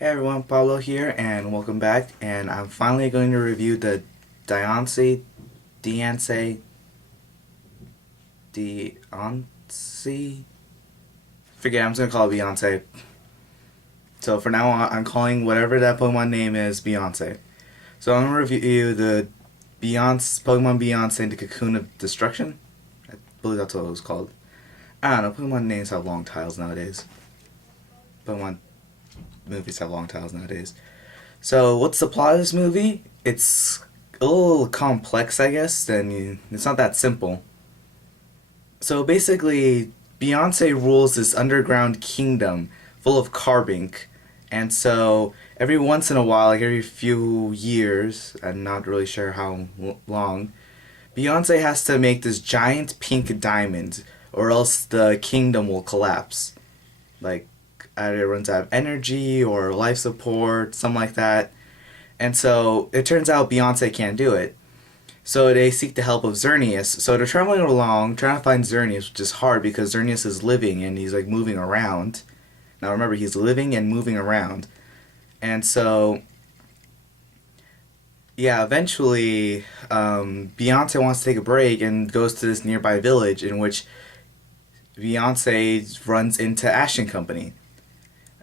Hey everyone, Pablo here, and welcome back. And I'm finally going to review the Diance, Diance, Diance. Forget, I'm just gonna call it Beyonce. So for now on, I'm calling whatever that Pokemon name is Beyonce. So I'm gonna review the Beyonce Pokemon Beyonce and the Cocoon of Destruction. I believe that's what it was called. I don't know. Pokemon names have long titles nowadays. Pokemon movies have long titles nowadays. So, what's the plot of this movie? It's a little complex, I guess, and it's not that simple. So, basically, Beyonce rules this underground kingdom full of carbink, and so every once in a while, like every few years, I'm not really sure how long, Beyonce has to make this giant pink diamond, or else the kingdom will collapse. Like, either it runs out of energy or life support, something like that. And so it turns out Beyonce can't do it. So they seek the help of Xerneas. So they're traveling along, trying to find Xerneas, which is hard because Xerneas is living and he's like moving around. Now remember, he's living and moving around. And so, yeah, eventually Beyonce wants to take a break and goes to this nearby village in which Beyonce runs into Ashton Company.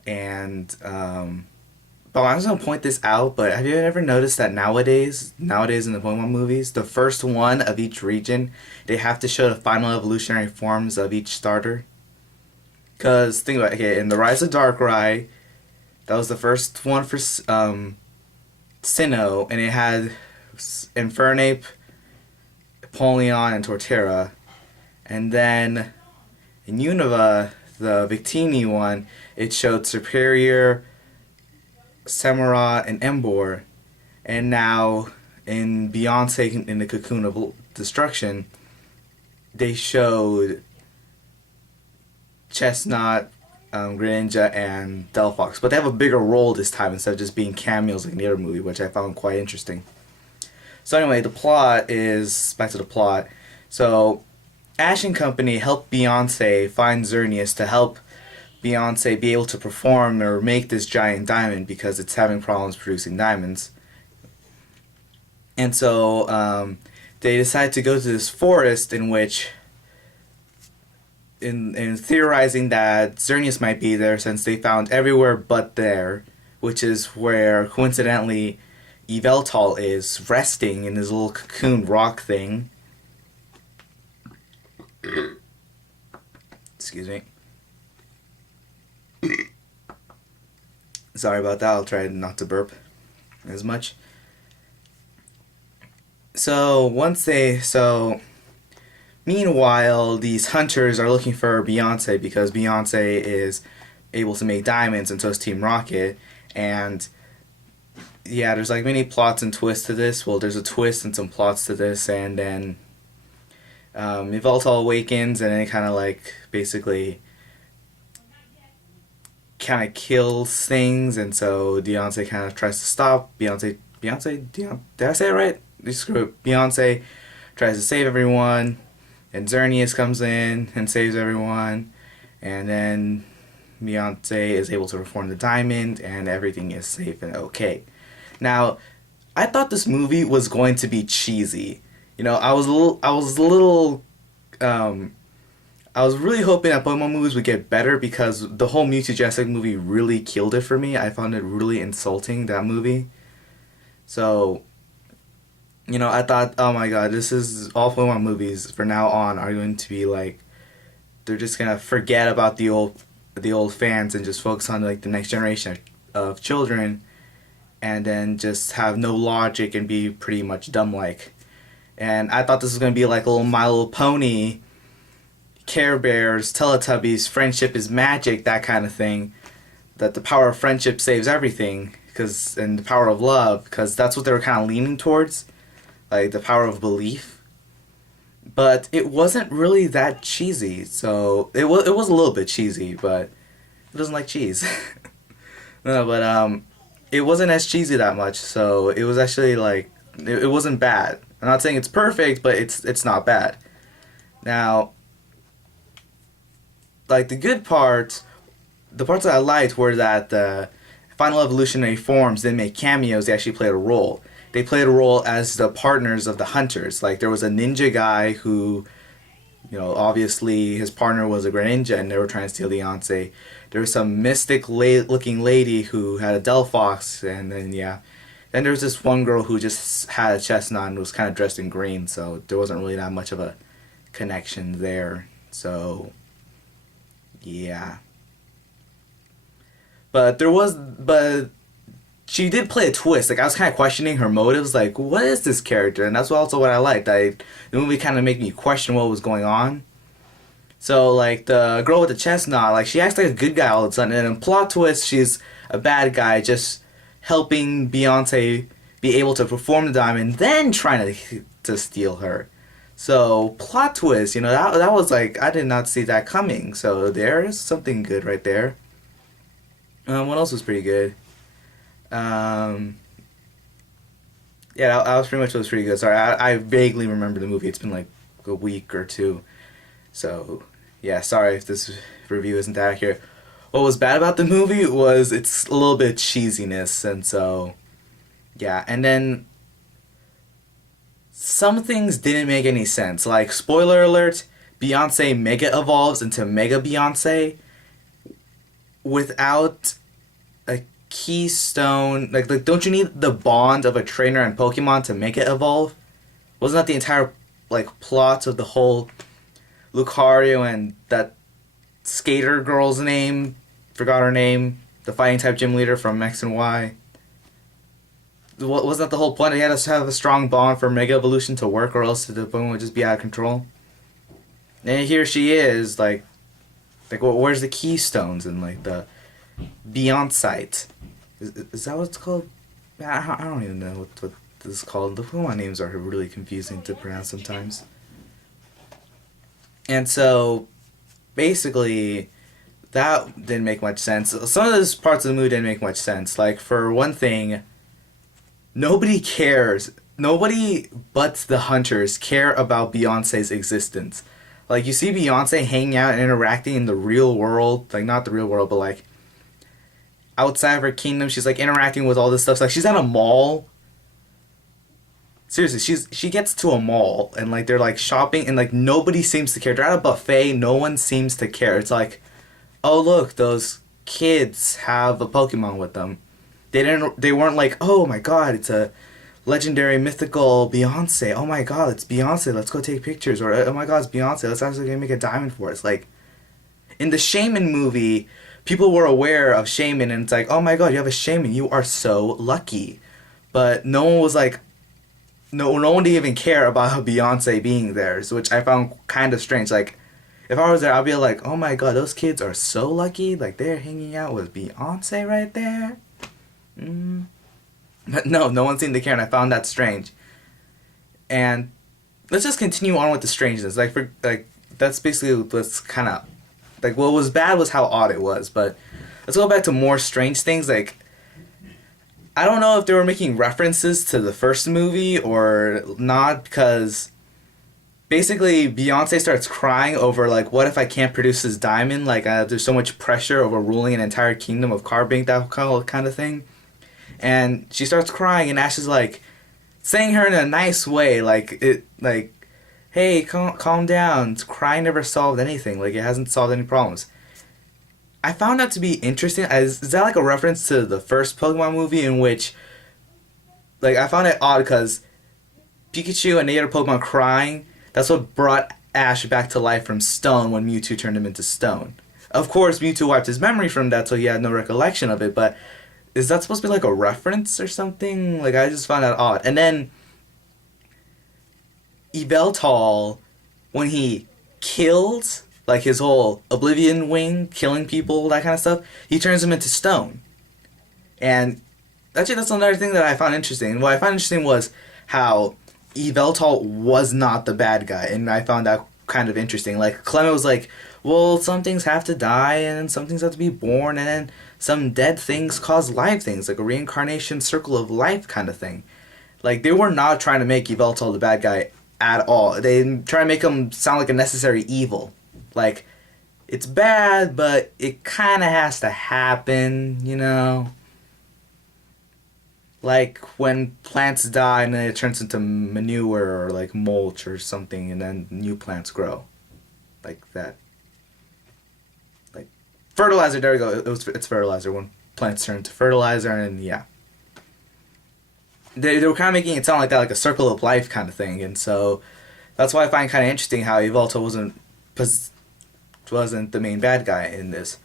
And but I'm just gonna point this out. But have you ever noticed that nowadays in the Pokemon movies, the first one of each region, they have to show the final evolutionary forms of each starter? Cause think about it, okay, in the Rise of Darkrai, that was the first one for Sinnoh, and it had Infernape, Empoleon, and Torterra, and then in Unova, the Victini one, it showed Superior, Samurott, and Emboar. And now in Beyonce in the Cocoon of Destruction, they showed Chestnut, Greninja, and Delphox. But they have a bigger role this time instead of just being cameos like in the other movie, which I found quite interesting. So anyway, the plot is, back to the plot. So Ash and Company help Beyonce find Xerneas to help Beyonce be able to perform or make this giant diamond because it's having problems producing diamonds. And so they decide to go to this forest in which, in theorizing that Xerneas might be there since they found everywhere but there, which is where coincidentally Yveltal is resting in his little cocoon rock thing. Excuse me. Sorry about that. I'll try not to burp as much. Meanwhile, these hunters are looking for Beyonce because Beyonce is able to make diamonds, and so is Team Rocket. And yeah, there's like many plots and twists to this. Well, there's a twist and some plots to this, and then Yveltal awakens, and then it kind of like basically kind of kills things, and so Beyonce kind of tries to stop. Did I say it right? Screw it. Beyonce tries to save everyone, and Xerneas comes in and saves everyone, and then Beyonce is able to perform the diamond, and everything is safe and okay. Now, I thought this movie was going to be cheesy. You know, I was really hoping that Pokemon movies would get better because the whole Mewtwo Jurassic movie really killed it for me. I found it really insulting, that movie. So, you know, I thought, oh my god, this is all Pokemon movies from now on are going to be like, they're just gonna forget about the old fans and just focus on like the next generation of children, and then just have no logic and be pretty much dumb like. And I thought this was gonna be like a little My Little Pony, Care Bears, Teletubbies, friendship is magic, that kind of thing. That the power of friendship saves everything, and the power of love, because that's what they were kind of leaning towards, like the power of belief. But it wasn't really that cheesy. So it was a little bit cheesy, but it doesn't like cheese. No, but it wasn't as cheesy that much. So it was actually like it wasn't bad. I'm not saying it's perfect, but it's not bad. Now, like the parts that I liked were that final evolutionary forms didn't make cameos, they actually played a role. They played a role as the partners of the hunters. Like there was a ninja guy who, obviously his partner was a Greninja and they were trying to steal Diance. There was some mystic looking lady who had a Delphox, and then yeah. Then there was this one girl who just had a chestnut and was kind of dressed in green, so there wasn't really that much of a connection there. So, yeah. But she did play a twist. Like I was kind of questioning her motives. Like, what is this character? And that's also what I liked. The movie kind of made me question what was going on. So like the girl with the chestnut, like she acts like a good guy all of a sudden, and in plot twist, she's a bad guy, just helping Beyonce be able to perform the diamond, then trying to steal her. So plot twist, that was like I did not see that coming. So there's something good right there. What else was pretty good? Yeah, that was pretty much what was pretty good. Sorry, I vaguely remember the movie. It's been like a week or two. So, yeah, sorry if this review isn't accurate. What was bad about the movie was it's a little bit cheesiness, and so, yeah. And then, some things didn't make any sense. Like, spoiler alert, Beyonce mega evolves into Mega Beyonce without a keystone. Like don't you need the bond of a trainer and Pokemon to make it evolve? Wasn't that the entire, like, plot of the whole Lucario and that skater girl's name? Forgot her name. The fighting type gym leader from X and Y. Wasn't that the whole point? He had to have a strong bond for Mega Evolution to work, or else the Pokemon would just be out of control. And here she is, like where's the keystones and like the Beyonce? Is that what it's called? I don't even know what this is called. The Pokemon names are really confusing to pronounce sometimes. And so, basically, that didn't make much sense. Some of those parts of the movie didn't make much sense. Like, for one thing, nobody cares. Nobody but the hunters care about Beyonce's existence. Like, you see Beyonce hanging out and interacting in the real world. Like, not the real world, but, like, outside of her kingdom. She's, like, interacting with all this stuff. Like, she's at a mall. Seriously, she gets to a mall, and, like, they're, like, shopping, and, like, nobody seems to care. They're at a buffet. No one seems to care. It's like, oh, look, those kids have a Pokemon with them. They weren't like, oh, my God, it's a legendary mythical Beyonce. Oh my God, it's Beyonce. Let's go take pictures. Or oh my God, it's Beyonce. Let's actually make a diamond for it. It's like in the Shaman movie, people were aware of Shaman, and it's like, oh my God, you have a Shaman. You are so lucky. But no one was like, no one didn't even care about Beyonce being there, so which I found kind of strange. Like, if I was there, I'd be like, oh my God, those kids are so lucky. Like they're hanging out with Beyonce right there. But no one seemed to care, and I found that strange. And let's just continue on with the strangeness. That's basically what's kind of like what was bad was how odd it was. But let's go back to more strange things. Like, I don't know if they were making references to the first movie or not, because basically Beyonce starts crying over like, what if I can't produce this diamond? Like, there's so much pressure over ruling an entire kingdom of Carbink, that kind of thing. And she starts crying, and Ash is like saying her in a nice way, hey, calm down. Crying never solved anything. Like, it hasn't solved any problems. I found that to be interesting. Is that like a reference to the first Pokemon movie, in which, like, I found it odd because Pikachu and the other Pokemon crying, that's what brought Ash back to life from Stone when Mewtwo turned him into Stone. Of course, Mewtwo wiped his memory from that, so he had no recollection of it, but is that supposed to be like a reference or something? Like, I just found that odd. And then Yveltal, when he killed, like, his whole Oblivion wing, killing people, that kind of stuff, he turns him into stone. And actually, that's another thing that I found interesting. And what I found interesting was how Yveltal was not the bad guy, and I found that kind of interesting. Like, Clement was like, well, some things have to die, and some things have to be born, and then some dead things cause live things, like a reincarnation circle of life kind of thing. Like, they were not trying to make Yveltal the bad guy at all. They try to make him sound like a necessary evil. Like, it's bad, but it kind of has to happen, you know? Like when plants die and then it turns into manure or like mulch or something, and then new plants grow, like that. Like fertilizer. There we go. It's fertilizer when plants turn into fertilizer, and yeah, they were kind of making it sound like that, like a circle of life kind of thing, and so that's why I find kind of interesting how Evolta wasn't the main bad guy in this.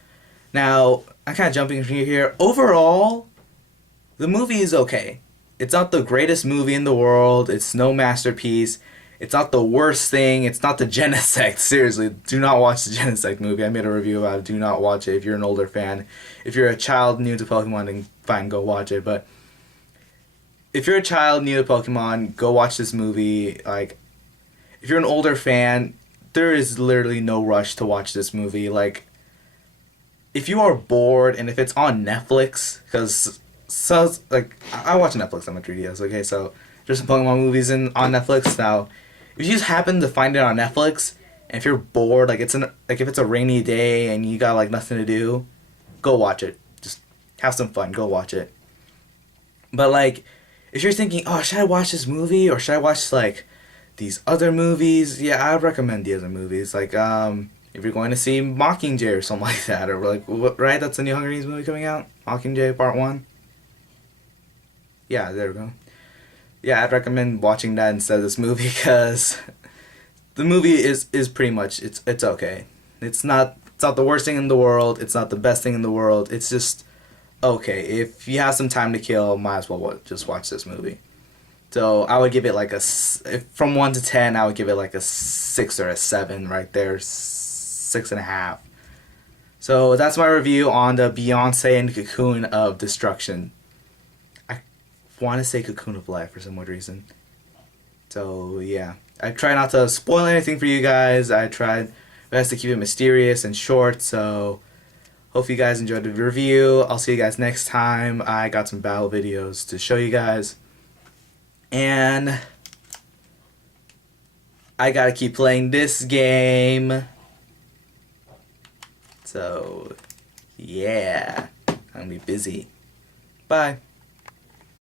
Now I'm kind of jumping from here. Overall, the movie is okay. It's not the greatest movie in the world. It's no masterpiece. It's not the worst thing. It's not the Genesect. Seriously, do not watch the Genesect movie. I made a review about it. Do not watch it if you're an older fan. If you're a child new to Pokemon, then fine, go watch it. But if you're a child new to Pokemon, go watch this movie. Like, if you're an older fan, there is literally no rush to watch this movie. Like, if you are bored and if it's on Netflix, because like I watch Netflix on my 3DS. Okay, so there's some Pokemon movies on Netflix now. If you just happen to find it on Netflix, and if you're bored, like if it's a rainy day and you got like nothing to do, go watch it. Just have some fun. Go watch it. But like, if you're thinking, oh, should I watch this movie or should I watch like these other movies? Yeah, I would recommend the other movies. Like if you're going to see Mockingjay or something like that, or like right, that's a new Hunger Games movie coming out, Mockingjay Part 1. Yeah, there we go. Yeah, I'd recommend watching that instead of this movie because the movie is pretty much it's okay. It's not the worst thing in the world. It's not the best thing in the world. It's just okay. If you have some time to kill, might as well just watch this movie. So I would give it like from 1 to 10, I would give it like a 6 or a 7 right there, 6.5. So that's my review on the Beyonce and Cocoon of Destruction. I want to say Cocoon of Life for some weird reason. So yeah, I try not to spoil anything for you guys. I tried best to keep it mysterious and short. So hope you guys enjoyed the review. I'll see you guys next time. I got some battle videos to show you guys. And I gotta keep playing this game. So, yeah, I'm gonna be busy. Bye.